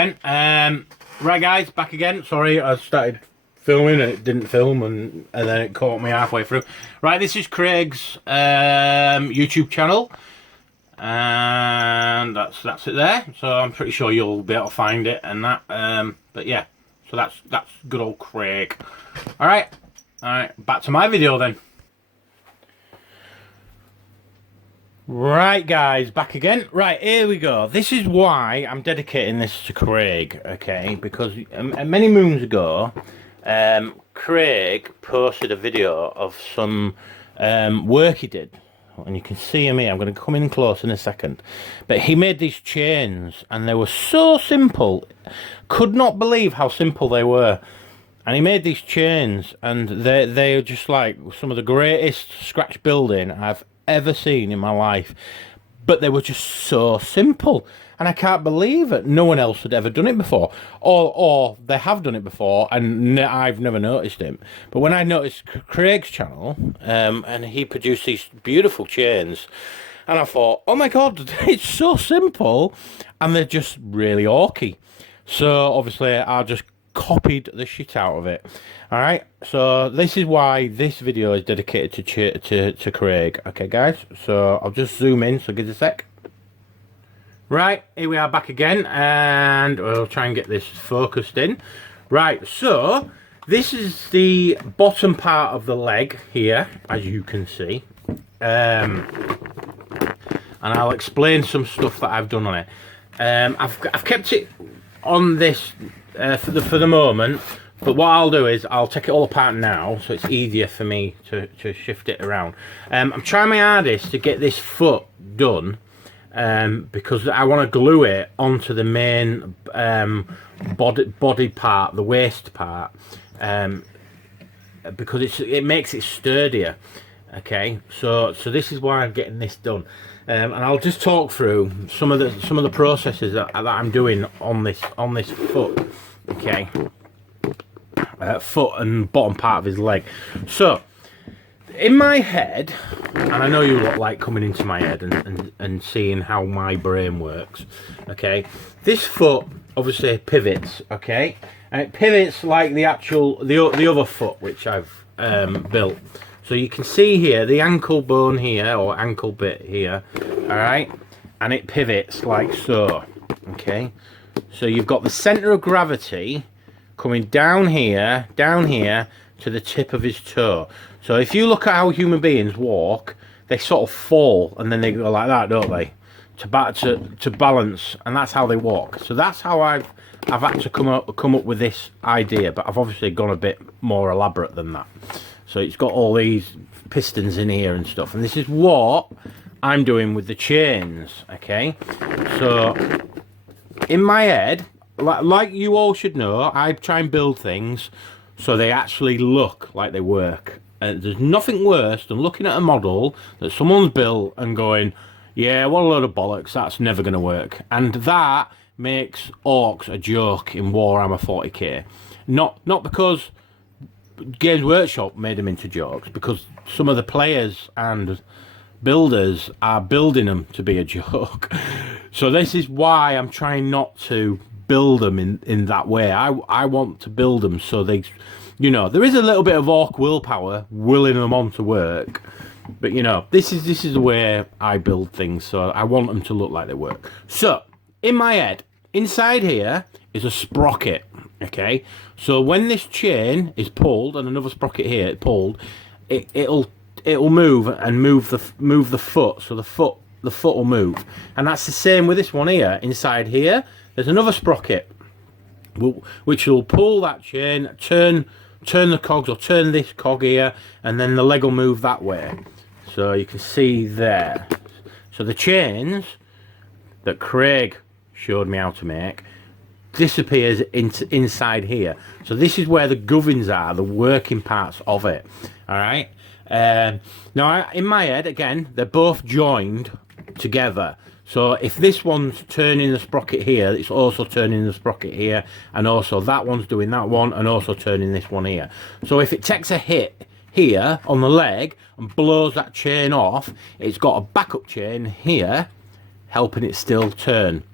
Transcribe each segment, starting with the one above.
Right guys, back again. Sorry, I started filming and it didn't film and then it caught me halfway through. Right, this is Craig's YouTube channel. And that's it there. So I'm pretty sure you'll be able to find it and that. But yeah, so that's good old Craig. Alright, back to my video then. Right guys, back again. Right, here we go. This is why I'm dedicating this to Craig, okay? Because many moons ago, Craig posted a video of some work he did. And you can see him here. I'm going to come in close in a second. But he made these chains and they were so simple. Could not believe how simple they were. And he made these chains and they're just like some of the greatest scratch building I've ever seen in my life, but they were just so simple, and I can't believe it. No one else had ever done it before, or they have done it before, and I've never noticed it. But when I noticed Craig's channel, and he produced these beautiful chains, and I thought, oh my god, it's so simple, and they're just really orky. So obviously, I just copied the shit out of it. Alright, so this is why this video is dedicated to Craig. Okay guys, so I'll just zoom in, so give us a sec. Right, here we are back again, and we'll try and get this focused in. Right, so this is the bottom part of the leg here, as you can see. And I'll explain some stuff that I've done on it. I've kept it on this for the moment, but what I'll do is I'll take it all apart now, so it's easier for me to shift it around. I'm trying my hardest to get this foot done, because I want to glue it onto the main body part, the waist part, because it makes it sturdier. Okay, so this is why I'm getting this done, and I'll just talk through some of the processes that I'm doing on this foot. Okay, foot and bottom part of his leg. So in my head, and I know you lot like coming into my head and seeing how my brain works. Okay, this foot obviously pivots. Okay, and it pivots like the other foot which I've built. So you can see here the ankle bone here, or ankle bit here, all right, and it pivots like so. Okay, so you've got the center of gravity coming down here to the tip of his toe. So if you look at how human beings walk, they sort of fall and then they go like that, don't they? To balance, and that's how they walk. So that's how I've had to come up with this idea, but I've obviously gone a bit more elaborate than that. So it's got all these pistons in here and stuff, and this is what I'm doing with the chains. Okay, so in my head, like you all should know, I try and build things so they actually look like they work. And there's nothing worse than looking at a model that someone's built and going, yeah, what a load of bollocks, that's never going to work. And that makes orcs a joke in Warhammer 40k. Not because Games Workshop made them into jokes, because some of the players and builders are building them to be a joke. So this is why I'm trying not to build them in that way. I want to build them so they, you know, there is a little bit of orc willpower willing them on to work, but you know, this is the way I build things, so I want them to look like they work. So in my head, inside here is a sprocket. Okay, so when this chain is pulled and another sprocket here pulled, it'll move and move the foot, so the foot will move. And that's the same with this one here. Inside here there's another sprocket which will pull that chain, turn the cogs, or turn this cog here, and then the leg will move that way. So you can see there. So the chains that Craig showed me how to make disappears inside here. So this is where the gubbins are, the working parts of it. All right. Now in my head, again, they're both joined together. So if this one's turning the sprocket here, it's also turning the sprocket here, and also that one's doing that one, and also turning this one here. So if it takes a hit here on the leg and blows that chain off, it's got a backup chain here helping it still turn.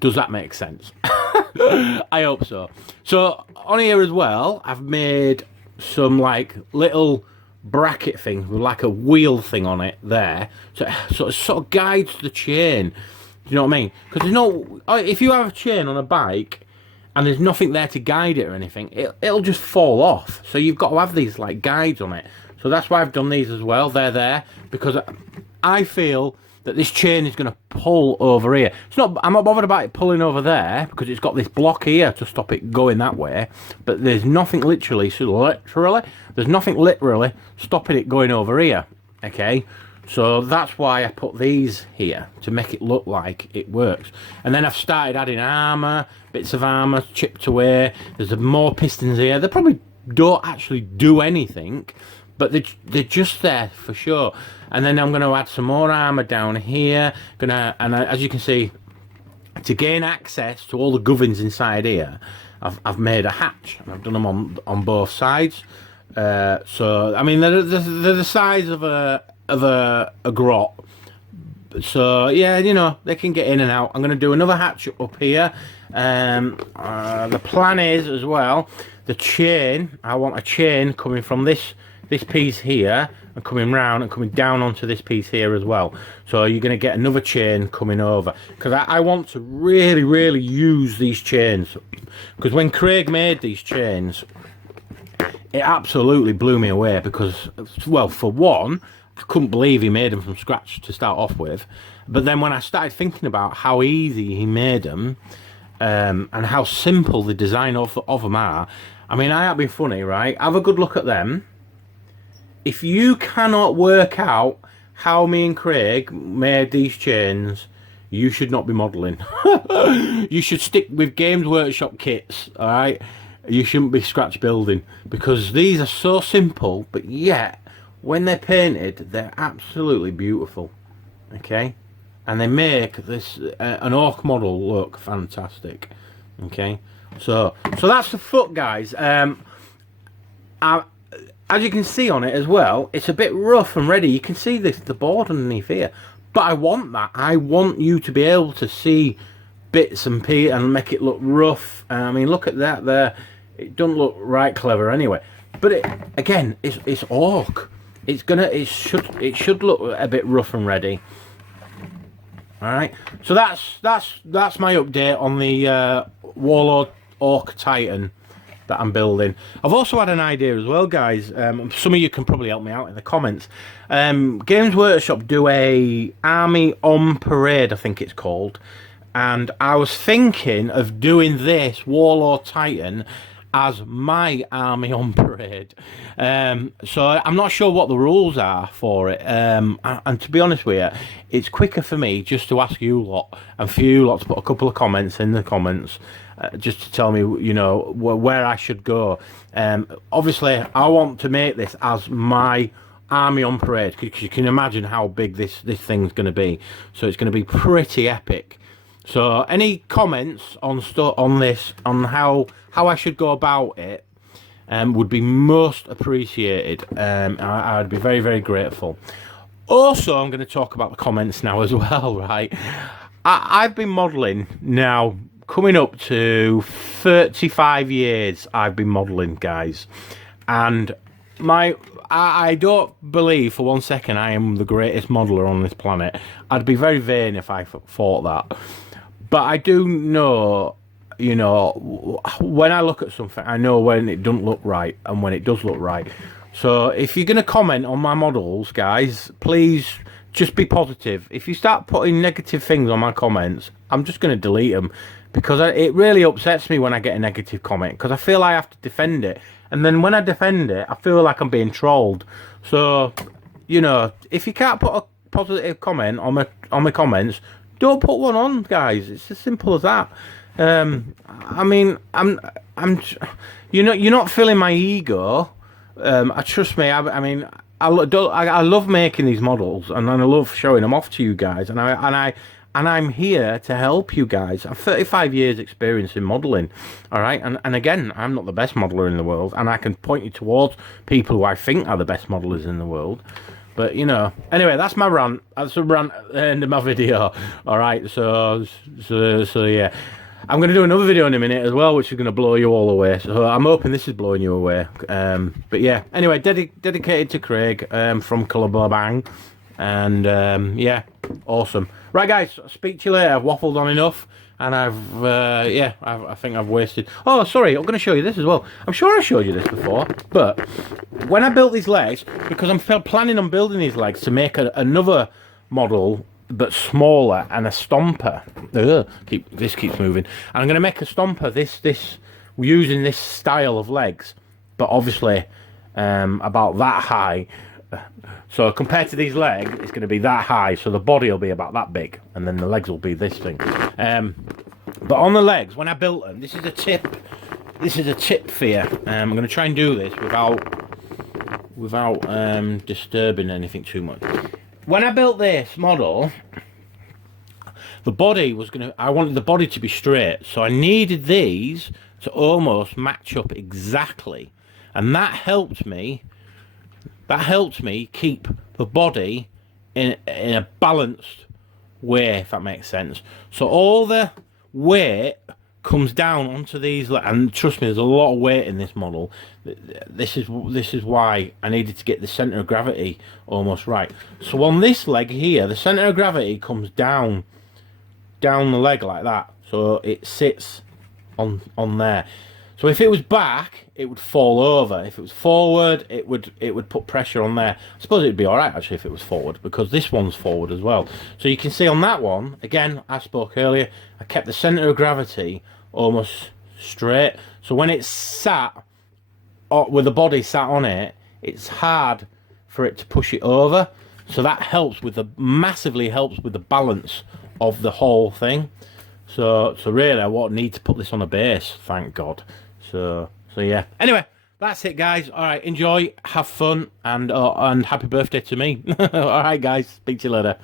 Does that make sense? I hope so. So on here as well, I've made some like little bracket things with like a wheel thing on it there, so it sort of guides the chain. Do you know what I mean? Because there's no, if you have a chain on a bike and there's nothing there to guide it or anything, it'll just fall off. So you've got to have these like guides on it. So that's why I've done these as well. They're there because I feel that this chain is going to pull over here. I'm not bothered about it pulling over there because it's got this block here to stop it going that way. But there's nothing literally stopping it going over here. Okay, so that's why I put these here to make it look like it works. And then I've started adding armour, bits of armour chipped away. There's more pistons here. They probably don't actually do anything, but they're just there for sure. And then I'm going to add some more armour down here. As you can see, to gain access to all the gubbins inside here, I've made a hatch, and I've done them on both sides. So I mean, they're the size of a grot. So yeah, you know, they can get in and out. I'm going to do another hatch up here. The plan is as well, the chain. I want a chain coming from this piece here and coming round and coming down onto this piece here as well. So you're going to get another chain coming over, because I want to really use these chains, because when Craig made these chains, it absolutely blew me away. Because, well, for one, I couldn't believe he made them from scratch to start off with. But then when I started thinking about how easy he made them, and how simple the design of them are, I mean, I ain't been funny, right? Have a good look at them. If you cannot work out how me and Craig made these chains, you should not be modelling. You should stick with Games Workshop kits, alright? You shouldn't be scratch building, because these are so simple, but yet, when they're painted, they're absolutely beautiful. Okay? And they make this, an orc model look fantastic. Okay? So that's the foot, guys. As you can see on it as well, it's a bit rough and ready. You can see the board underneath here. But I want that. I want you to be able to see bits and pieces and make it look rough. I mean, look at that there. It doesn't look right clever anyway. But again, it's orc. It should look a bit rough and ready. All right. So that's my update on the Warlord Orc Titan that I'm building. I've also had an idea as well, guys. Some of you can probably help me out in the comments. Games Workshop do a Army on Parade, I think it's called, and I was thinking of doing this Warlord Titan as my Army on Parade. So I'm not sure what the rules are for it, and to be honest with you, it's quicker for me just to ask you lot, and for you lot to put a couple of comments in the comments, just to tell me, you know, where I should go. Obviously, I want to make this as my Army on Parade, because you can imagine how big this thing's going to be. So it's going to be pretty epic. So any comments on this, on how I should go about it, would be most appreciated. I'd be very grateful. Also, I'm going to talk about the comments now as well, right? I've been modelling now, coming up to 35 years I've been modelling, guys. And I don't believe for one second I am the greatest modeller on this planet. I'd be very vain if I thought that. But I do know, you know, when I look at something, I know when it doesn't look right and when it does look right. So if you're going to comment on my models, guys, please just be positive. If you start putting negative things on my comments, I'm just going to delete them, because it really upsets me when I get a negative comment, because I feel I have to defend it. And then when I defend it, I feel like I'm being trolled. So, you know, if you can't put a positive comment on my comments, don't put one on, guys. It's as simple as that. I mean, you're not feeling my ego. Trust me. I mean, I love making these models, and I love showing them off to you guys. And I'm here to help you guys. I've 35 years experience in modelling, all right? And again, I'm not the best modeller in the world, and I can point you towards people who I think are the best modellers in the world. But, you know, anyway, that's my rant. That's a rant at the end of my video, all right? So yeah. I'm going to do another video in a minute as well, which is going to blow you all away. So I'm hoping this is blowing you away. But yeah, anyway, dedicated to Craig from Bang. And yeah, awesome. Right, guys, I'll speak to you later. I've waffled on enough. And yeah, I think I've wasted... Oh, sorry, I'm going to show you this as well. I'm sure I showed you this before. But when I built these legs, because I'm planning on building these legs to make another model but smaller and a stomper. This keeps moving. And I'm going to make a stomper using this style of legs, but obviously about that high. So compared to these legs, it's going to be that high, so the body will be about that big, and then the legs will be this thing. But on the legs, when I built them, this is a tip. This is a tip for you. I'm going to try and do this without disturbing anything too much. When I built this model, the body I wanted the body to be straight, so I needed these to almost match up exactly, and that helped me keep the body in a balanced way, if that makes sense. So all the weight comes down onto these, and trust me, there's a lot of weight in this model. This is why I needed to get the center of gravity almost right. So on this leg here, the center of gravity comes down the leg like that, so it sits on there. So if it was back, it would fall over. If it was forward, it would put pressure on there. I suppose it'd be all right actually if it was forward, because this one's forward as well. So you can see on that one, again, I spoke earlier, I kept the center of gravity almost straight. So when it's sat, with the body sat on it, it's hard for it to push it over. So that massively helps with the balance of the whole thing. So really, I won't need to put this on a base, thank God. So yeah. Anyway, that's it, guys. All right, enjoy, have fun, and happy birthday to me. All right, guys. Speak to you later.